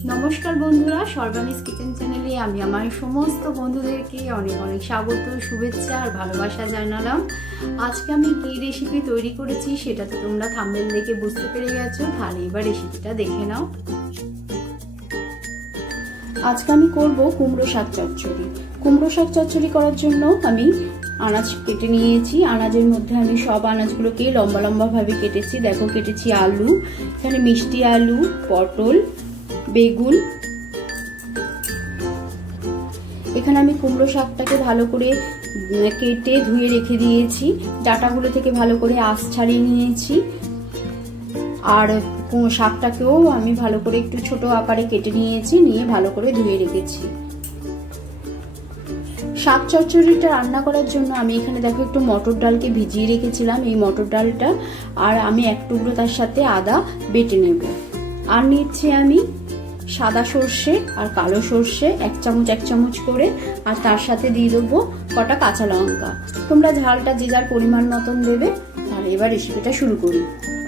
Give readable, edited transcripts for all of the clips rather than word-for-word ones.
नमस्कार बंधुरा सर्बानिस किचेन चैनेले आमी आमार समस्त बंधुदेरके अनेक अनेक स्वागत शुभेच्छा और भालोबासा जानालाम। आजके आमी कि रेसिपि तैरी करेछि सेटा तो तोमरा थाम्बनेल देखे बुझते पेरे गेछो। ताहले एबार रेसिपिटा देखे नाओ। आजके आमी करब कुमड़ो शाक चच्चड़ी। कुमड़ो शाक चच्चड़ी करार जोन्नो आमी आनाज केटे निয়েছি। आनाजेर मধ্যে আমি সব আনাজগুলোকে লম্বা লম্বা ভাবে কেটেছি। দেখো কেটেছি আলু, এখানে মিষ্টি আলু, পটল, বেগুন। এখানে আমি কুমড়ো শাকটাকে ভালো করে কেটে ধুয়ে রেখে দিয়েছি। ডাঁটাগুলো থেকে ভালো করে আঁশ ছাড়িয়ে নিয়েছি। আর শাকটাকেও আমি ভালো করে একটু ছোট আকারে কেটে নিয়েছি, নিয়ে ভালো করে ধুয়ে রেখেছি। শাক চচ্চড়িটা রান্না করার জন্য আমি এখানে দেখো একটু মটর ডালকে ভিজিয়ে রেখেছিলাম। এই মটর ডালটা আর আমি এক টুকরো তার সাথে আদা বেটে নেব। আর নিচ্ছি আমি সাদা সর্ষে আর কালো সর্ষে এক চামচ করে, আর তার সাথে দিয়ে দেবো কটা কাঁচা লঙ্কা। তোমরা ঝালটা যে যার পরিমাণ মতন দেবে। তাহলে এবার রেসিপিটা শুরু করি।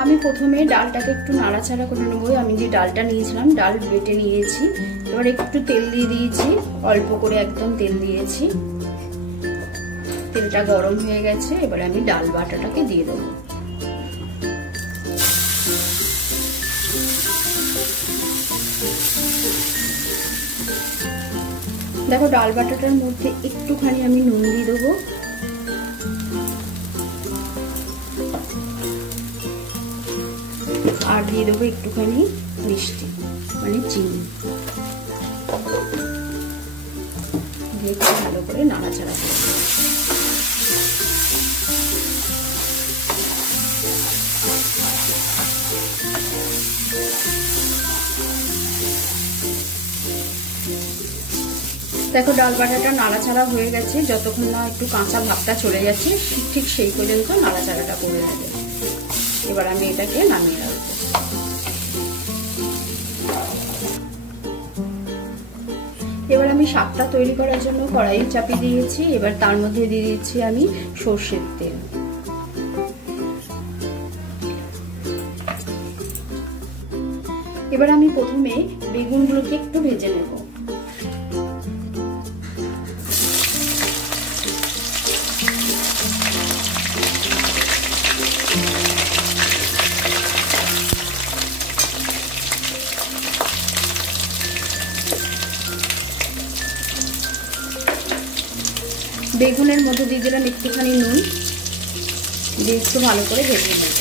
আমি প্রথমে ডালটাকে একটু নাড়াচাড়া করে নেবো। আমি যে ডালটা নিয়েছিলাম ডাল বেটে নিয়েছি। এবার একটু তেল দিয়ে দিয়েছি, অল্প করে একদম তেল দিয়েছি। তেলটা গরম হয়ে গেছে, এবার আমি ডাল বাটাটাকে দিয়ে দেবো। দেখো ডাল বাটাটার মধ্যে একটুখানি আমি নুন দিয়ে দেবো, আর দিয়ে দেবো একটুখানি মিষ্টি মানে চিনি দিয়ে ভালো করে নাড়াচাড়া করে দেখো ডাল বাটাটা নাড়াচাড়া হয়ে গেছে। যতক্ষণ না একটু কাঁচা ভাবটা চলে যাচ্ছে ঠিক সেই পর্যন্ত নাড়াচাড়াটা করে নেবে। এবার আমি এটাকে নামিয়ে রাখবো। এবার আমি শাকটা তৈরি করার জন্য কড়াই চাপিয়ে দিয়েছি। এবার তার মধ্যে দিয়ে দিচ্ছি আমি সর্ষের তেল। এবার আমি প্রথমে বেগুনগুলোকে একটু ভেজে নেব। বেগুনের মধ্যে দিয়ে দিলাম একটুখানি নুন, দিয়ে একটু ভালো করে ভেজে নেব।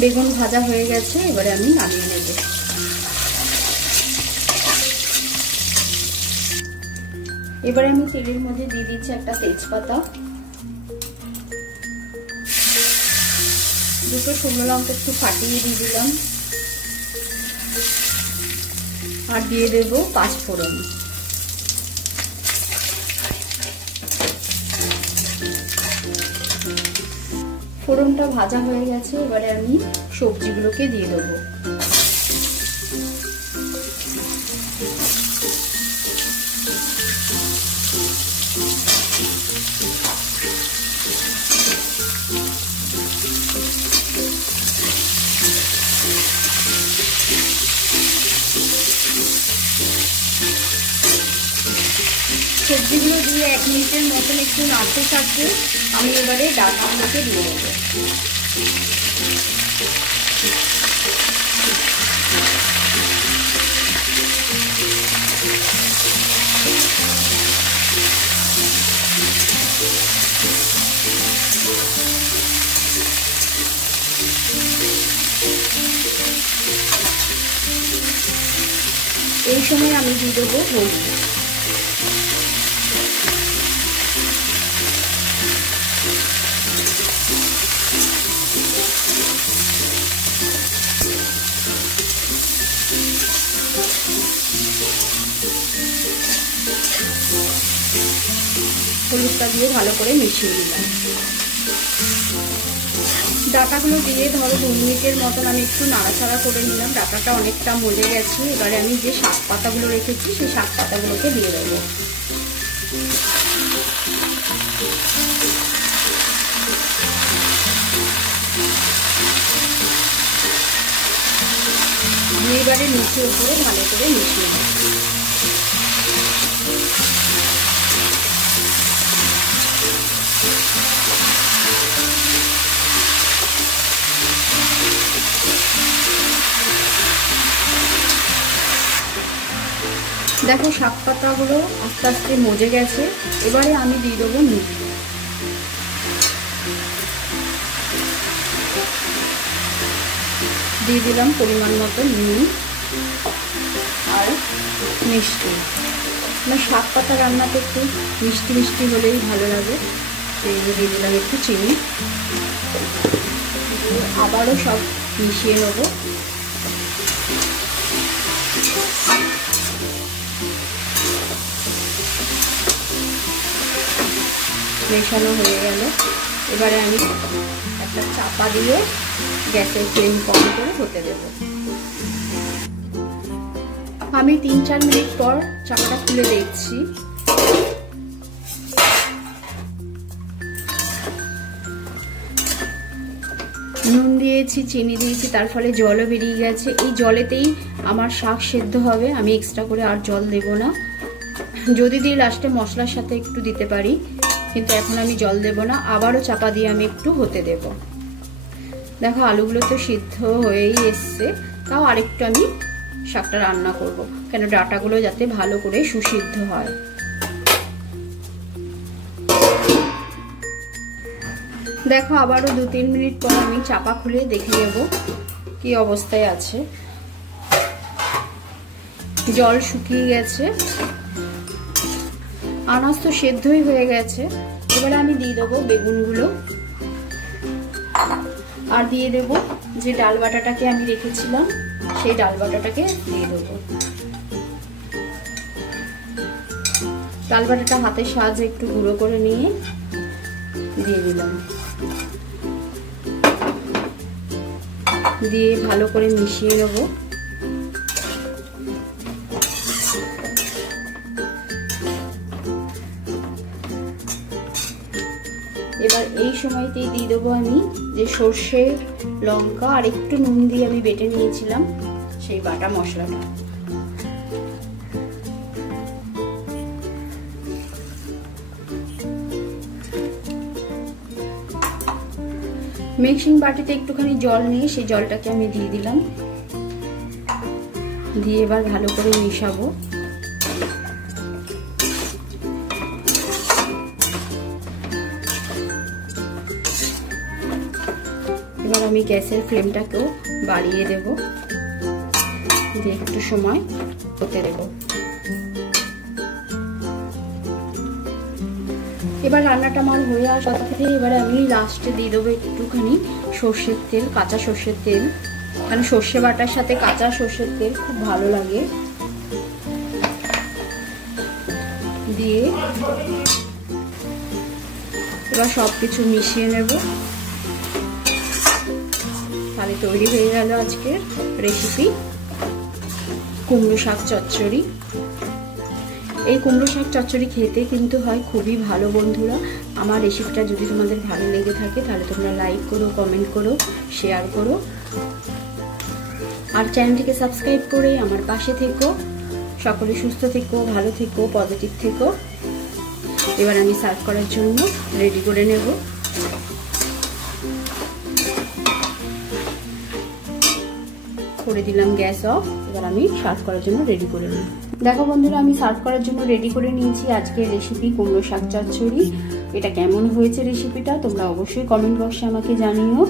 বেগুন ভাজা হয়ে গেছে, এবারে আমি নামিয়ে নেব। এবারে আমি তেলের মধ্যে দিয়ে দিচ্ছি একটা তেজপাতা, দুটো শুকনো লঙ্কা একটু ফাটিয়ে দিয়ে দিলাম, আর দিয়ে দেবো পাঁচফোড়ন। ফোড়নটা ভাজা হয়ে গেছে, এবারে আমি সবজিগুলোকে দিয়ে দেবো। সবজিগুলো দিয়ে 1 মিনিটের মতন একটু নাড়তে থাকবে। আমি এবারে ডালগুলোকে দিয়ে দেবো। এই সময় আমি দিয়ে দেবো হলুদ। হলুদটা দিয়ে ভালো করে মিশিয়ে দিলাম। ডাঁটাগুলো দিয়ে ধরো 2 মিনিটের মতন আমি একটু নাড়াচাড়া করে নিলাম। ডাঁটাটা অনেকটা মজে গেছে। এবারে আমি যে শাক পাতাগুলো রেখেছি সেই শাক পাতাগুলোকে দিয়ে দেবো। এবারে নিচে উপরে ভালো করে মিশিয়ে নেব। দেখো শাক পাতাগুলো আস্তে আস্তে মজে গেছে। এবারে আমি দিয়ে দেবো নুন। দিয়ে দিলাম পরিমাণ মতো নুন আর মিষ্টি। আমার শাক পাতা রান্নাতে একটু মিষ্টি মিষ্টি হলেই ভালো লাগে, সেই দিয়ে দিলাম একটু চিনি। আবারও সব মিশিয়ে নেব। মেশানো হয়ে গেল। এবারে আমি একটা চাপা দিয়ে গ্যাসের ফ্লেম কম করে হতে দেব। আমি 3-4 মিনিট পর চাপাটা খুলে দেখছি। নুন দিয়েছি, চিনি দিয়েছি, তার ফলে জলও বেরিয়ে গেছে। এই জলেতেই আমার শাক সেদ্ধ হবে, আমি এক্সট্রা করে আর জল দেব না। যদি দিয়ে লাস্টে মশলার সাথে একটু দিতে পারি, কিন্তু এখন আমি জল দেব না। আবারও চাপা দিয়ে আমি একটু হতে দেব। দেখো আলুগুলো তো সিদ্ধ হয়েই এসছে, তাও আরেকটু আমি শাকটা রান্না করব, কেন ডাঁটাগুলো যাতে ভালো করে সুসিদ্ধ হয়। দেখো আবারও 2-3 মিনিট পর আমি চাপা খুলে দেখে নেব কি অবস্থায় আছে। জল শুকিয়ে গেছে, আনাজ তো সেদ্ধই হয়ে গেছে। এবারে আমি দিয়ে দেবো বেগুনগুলো আর দিয়ে দেবো যে ডাল বাটাটাকে আমি রেখেছিলাম, সেই ডাল বাটাটাকে দিয়ে দেবো। ডাল বাটাটা হাতের সাহায্যে একটু গুঁড়ো করে নিয়ে দিয়ে দিলাম। দিয়ে ভালো করে মিশিয়ে নেব। এবার এই সময়তেই দিয়ে দেবো আমি যে সর্ষে, লঙ্কা আর একটু নুন দিয়ে আমি বেটে নিয়েছিলাম সেই বাটা মশলাটা। মিক্সিং বাটিতে একটুখানি জল নিয়ে সেই জলটাকে আমি দিয়ে দিলাম। দিয়ে এবার ভালো করে মিশাবো। এবার আমি গ্যাসের ফ্লেমটাকেও বাড়িয়ে দেব, দিয়ে একটু সময় হতে দেব। এবার রান্নাটা আমার হয়ে আসা থেকে এবারে আমি লাস্টে দিয়ে দেবো একটুখানি সর্ষের তেল, কাঁচা সর্ষের তেল, কারণ সর্ষে বাটার সাথে কাঁচা সর্ষের তেল খুব ভালো লাগে। দিয়ে এবার সবকিছু মিশিয়ে নেব। তাহলে তৈরি হয়ে গেল আজকের রেসিপি কুমড়ো শাক চচ্চড়ি। এই কুমড়ো শাক চচ্চড়ি খেতে কিন্তু হয় খুবই ভালো বন্ধুরা। আমার রেসিপিটা যদি তোমাদের ভালো লেগে থাকে তাহলে তোমরা লাইক করো, কমেন্ট করো, শেয়ার করো আর চ্যানেলটিকে সাবস্ক্রাইব করে আমার পাশে থেকো। সকলে সুস্থ থেকো, ভালো থেকো, পজিটিভ থেকো। এবার আমি সার্ভ করার জন্য রেডি করে নেব। করে দিলাম গ্যাস অফ। এবার আমি সার্ভ করার জন্য রেডি করে নিই। দেখো বন্ধুরা, আমি সার্ভ করার জন্য রেডি করে নিয়েছি আজকের রেসিপি কুমড়ো শাক চচ্চড়ি। এটা কেমন হয়েছে রেসিপিটা তোমরা অবশ্যই কমেন্ট বক্সে আমাকে জানিও।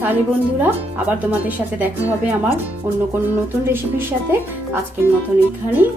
তাহলে বন্ধুরা আবার তোমাদের সাথে দেখা হবে আমার অন্য কোনো নতুন রেসিপির সাথে। আজকের মতন এখানেই।